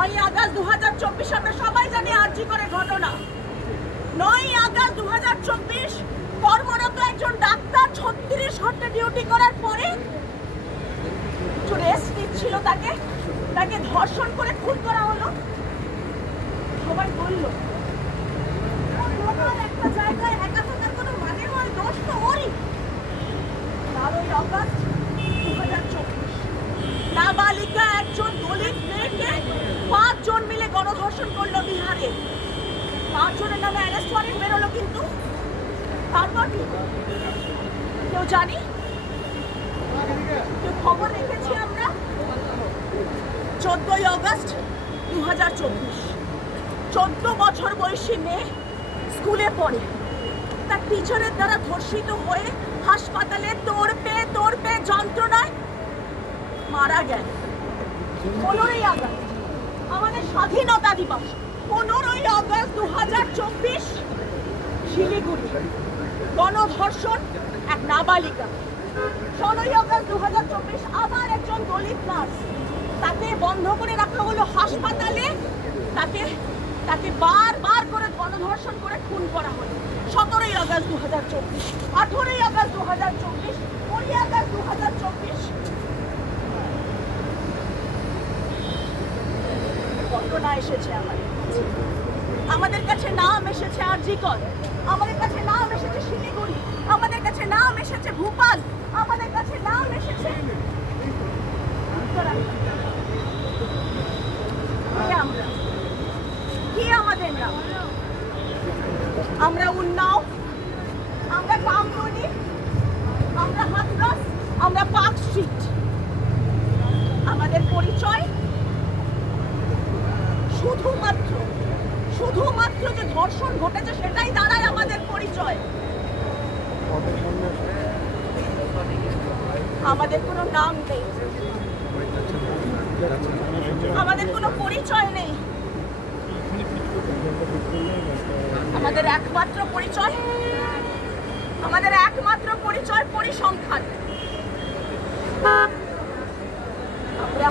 নয় আগস্ট দু হাজার চব্বিশ আমরা সবাই জানি আর্জি করে ঘটনা। নয় আগস্ট দু হাজার চব্বিশ কর্মরত একজন ডাক্তার ছত্রিশ ঘণ্টা ডিউটি করার পরে একটু রেস্ট নিচ্ছিল তাকে। তাকে ধর্ষণ করে খুন করা হলো। সবাই বলল ওর একটা জায়গায় একা থাকার কোনো মানে হয় দোষ তো ওরই বারোই অগস্ট দু হাজার চব্বিশ নাবালিকা একজন দলিত মেয়েকে পাঁচজন মিলে গণধর্ষণ করল বিহারে পাঁচজনের নামে অ্যারেস্ট ওয়ারেন্ট বেরোলো কিন্তু তারপর কি কেউ জানি কেউ খবর রেখেছি আমরা চোদ্দই আগস্ট দু হাজার চব্বিশ চোদ্দ বছর বয়সী মেয়ে স্কুলে পড়ে। তার টিচারের দ্বারা ধর্ষিত হয়ে হাসপাতালে তোড়পে তোড়পে যন্ত্রণায় মারা গেল। পনেরোই আগস্ট, আমাদের স্বাধীনতা দিবস। পনেরোই আগস্ট দু হাজার চব্বিশ, শিলিগুড়ি। গণধর্ষণ, এক নাবালিকা। ষোলোই আগস্ট দু হাজার চব্বিশ, আবার একজন দলিত নার্স। তাকে বন্ধ করে রাখা হলো হাসপাতালে। তাকে তাকে বারবার করে গণধর্ষণ করে খুন করা হলো। সতেরোই আগস্ট দু হাজার চব্বিশ, আঠেরোই আগস্ট দু হাজার চব্বিশ, কুড়ি আগস্ট দু হাজার চব্বিশ। ঘটনা এসেছে আমাদের। আমাদের কাছে নাম এসেছে আর আরজিকর। আমাদের কাছে নাম এসেছে শিলিগুড়ি। আমাদের কাছে নাম এসেছে ভূপাল আমাদের কাছে নাম এসেছে উত্তরাখণ্ড। কে আমরা কি আমাদের নাম আমরা উন্নাও, আমরা কামরুনি আমরা হাতরস, আমরা পার্ক স্ট্রিট আমাদের পরিচয় শুধুমাত্র শুধুমাত্র যে ধর্ষণ ঘটেছে সেটাই দাঁড়ায় আমাদের পরিচয়। আমাদের কোনো নাম নেই। আমাদের কোনো পরিচয় নেই। আমাদের একমাত্র পরিচয়, আমাদের একমাত্র পরিচয় পরিসংখ্যান। আমরা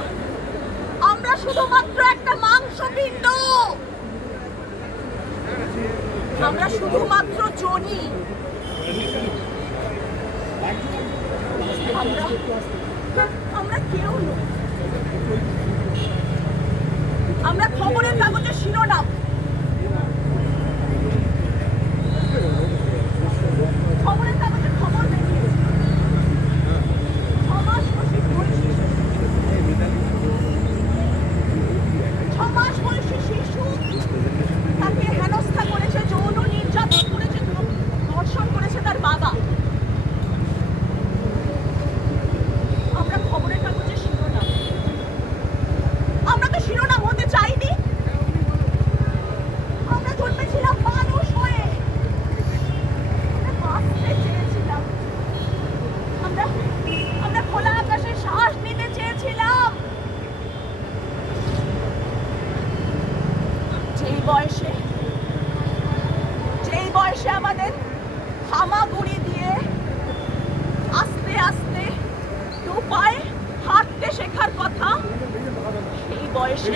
আমরা শুধুমাত্র একটা মাংসপিণ্ড। আমরা শুধুমাত্র জনি। আমরা কেউ নই। আমরা খবরের কাগজের শিরোনাম। বয়সে আমাদের হামাগুড়ি দিয়ে আস্তে আস্তে দু পায়ে হাঁটতে শেখার কথা। সেই বয়সে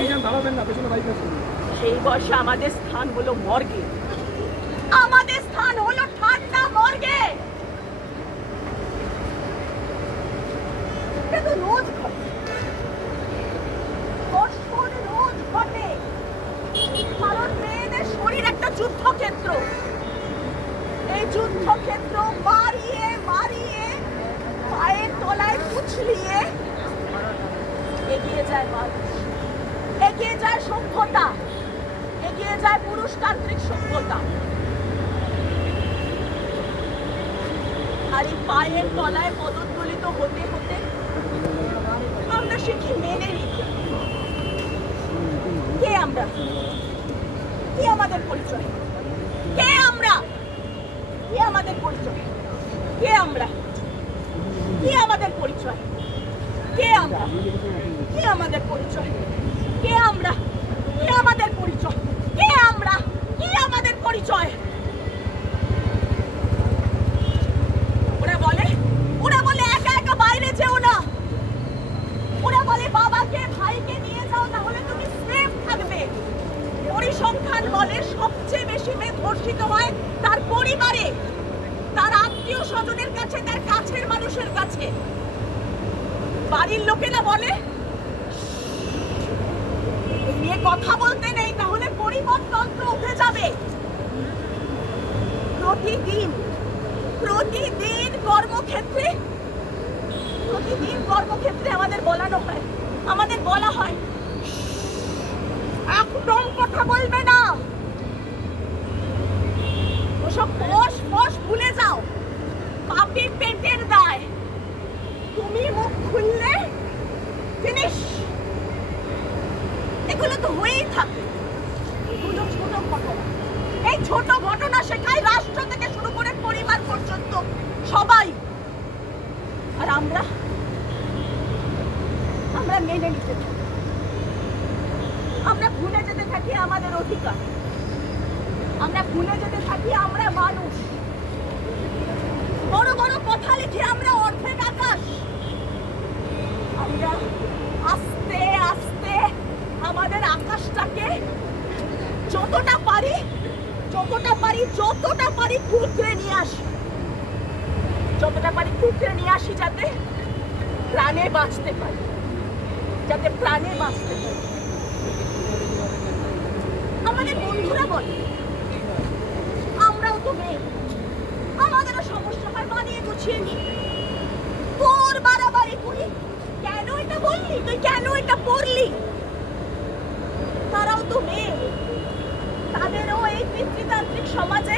সেই বয়সে আমাদের স্থান হলো মর্গে। আমাদের স্থান হলো ঠান্ডা মর্গে। এটা তো রোজ ঘটে। এগিয়ে যায় মানুষ। এগিয়ে যায় সভ্যতা। এগিয়ে যায় পুরুষতান্ত্রিক সভ্যতা। আর এই পায়ের তলায় পদতুলিত হতে হতে আমরা শিখি মেনে কে আমরা? কে আমাদের পরিচয়? কে আমরা? কে আমাদের পরিচয়? কে আমরা? কি আমাদের পরিচয়? কে আমরা? কি আমাদের পরিচয়? কে আমরা? কি আমাদের পরিচয়? কে আমরা? কি আমাদের পরিচয়? একা একা বাইরে যেও না। ওরা বলে, বাবাকে, ভাইকে নিয়ে যাও, তাহলে তুমি সেফ থাকবে। পরিসংখ্যান বলে, সবচেয়ে বেশি মেয়ে ধর্ষিত হয় তার পরিবারে। তার আত্মীয় স্বজনের কাছে, তার কাছের মানুষের কাছে। বাড়ির লোকেরা বলে? নিয়ে কথা বলতে নেই, তাহলে পরিবর্তন্ত্র উঠে যাবে। প্রতিদিন প্রতিদিন কর্মক্ষেত্রে প্রতিদিন কর্মক্ষেত্রে আমাদের বলানো হয়, আমাদের বলা হয়। একদম কথা বলবে না। ওসব ফস ফস ভুলে যাও। পাপি দায় তুমি মুখ খুললে? ফিনিশ? এগুলো তো হয়েই থাকে। এই ছোট ঘটনা শেখায় রাষ্ট্র থেকে শুরু করে পরিবার পর্যন্ত, সবাই। আর আমরা? আমরা মেনে নিতে থাকি আমরা ভুলে যেতে থাকি আমাদের অধিকার। আমরা ভুলে যেতে থাকি আমরা মানুষ বড় বড় কথা লিখে আমরা অর্ধেক আকাশ আমরা আস্তে আস্তে আমাদের আকাশটাকে যতটা পারি যতটা পারি যতটা পারি কুকড়ে নিয়ে আসি। যতটা পারি কুকড়ে নিয়ে আসি যাতে প্রাণে বাঁচতে পারি। যাতে প্রাণে বাঁচতে পারি। আমাদের বন্ধুরা বলে, আমরাও তো মেয়ে। আমাদেরও সমস্যা হয় মানিয়ে গুছিয়ে নি তোর বাড়াবাড়ি করি কেন এটা বললি? তুই কেন এটা পড়লি? তারাও তো মেয়ে। তাদেরও এই পিতৃতান্ত্রিক সমাজে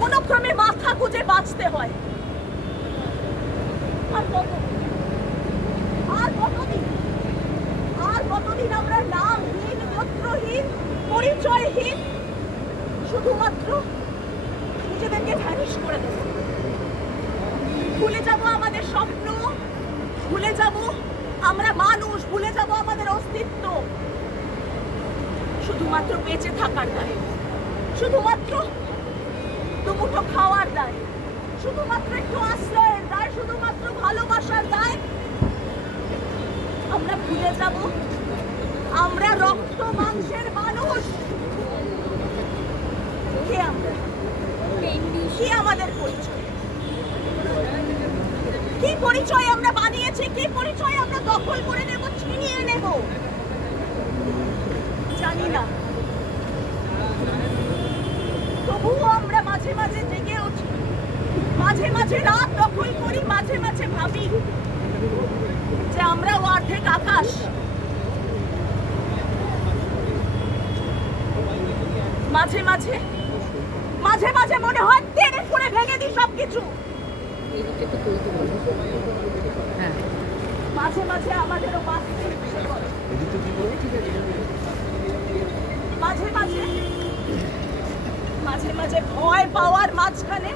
কোনো ক্রমে মাথা গুজে বাঁচতে হয়। আর কত আর কতদিন? আর কতদিন আমরা নামহীন গোত্রহীন পরিচয়হীন, শুধুমাত্র নিজেদেরকে ভ্যানিশ করে দেব? ভুলে যাব আমাদের স্বপ্ন ভুলে যাব? আমরা মানুষ, ভুলে যাব আমাদের অস্তিত্ব। শুধুমাত্র বেঁচে থাকার দায়, শুধুমাত্র দুমুঠো খাওয়ার দায়, শুধুমাত্র একটু আশ্রয়ের দায়, শুধুমাত্র ভালোবাসার দায় আমরা ভুলে যাব? আমরা রক্ত মাংসের মানুষ। কে আমরা? কে আমাদের পরিচয়? কি পরিচয় আমরা বানিয়েছি, কি পরিচয় আমরা দখল করে নেব, ছিনিয়ে নেব? জানি না। তবুও আমরা মাঝে মাঝে জেগে উঠি। মাঝে মাঝে রাত দখল করি, মাঝে মাঝে ভাবি যে আমরাও অর্ধেক আকাশ। মাঝে মাঝে মাঝে মাঝে মনে হয় টেনে ফুড়ে ভেঙে দিই সবকিছু। হ্যাঁ। মাঝে মাঝে আমাদেরও বাঁচতে ইচ্ছে করে। মাঝে মাঝে মাঝে মাঝে ভয় পাওয়ার মাঝখানে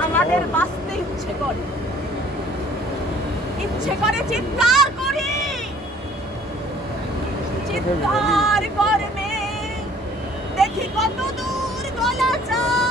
আমাদের বাঁচতে ইচ্ছে করে। ইচ্ছে করে চিৎকার করি। চিৎকার করবে। দেখি কত দূর গলা যায়